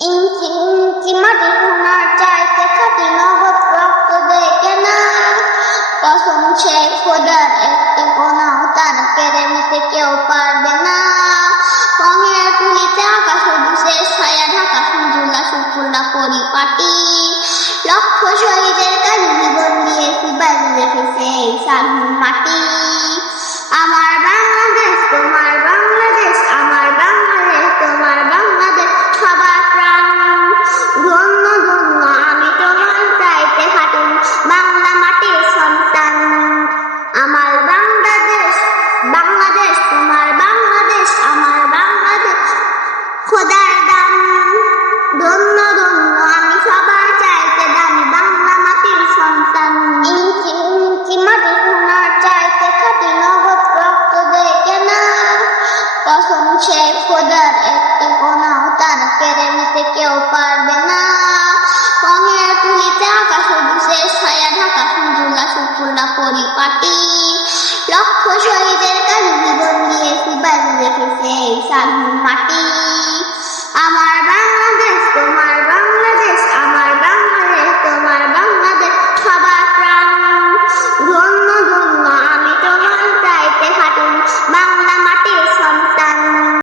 ইঞ্চি ইঞ্চি মাটি চাইতে নগদ রক্ত কেনা কসম খোদার একটি কোনাও তার নিতে কেউ পারবে না তুলিতে আকাশ ছায়া ঢাকা সঞ্জুলা সুফুল্লা পরিপাটি লক্ষ শহীদের জীবন দিয়ে বাজি রেখেছে এই মাটি খোদার দান ধন্য ধন্য, আমি সবার চাইতে দামি বাংলা মাটির সন্তান। ইঞ্চি ইঞ্চি মাটি সোনার চাইতে খাটি নগদ রক্ত দেয় কেনা। কসম সে খোদার একটি কোনাও তার কেড়ে নিতে কেউ পারবে না। রঙের তুলিতে আকাশ বুসে ছায়া ঢাকা সঞ্জুলা সুফুল্লা পরিপাটি। লক্ষ শহীদের কাজে জীবন দিয়ে বাজি রেখেছে এই স্বাধীন মাটি।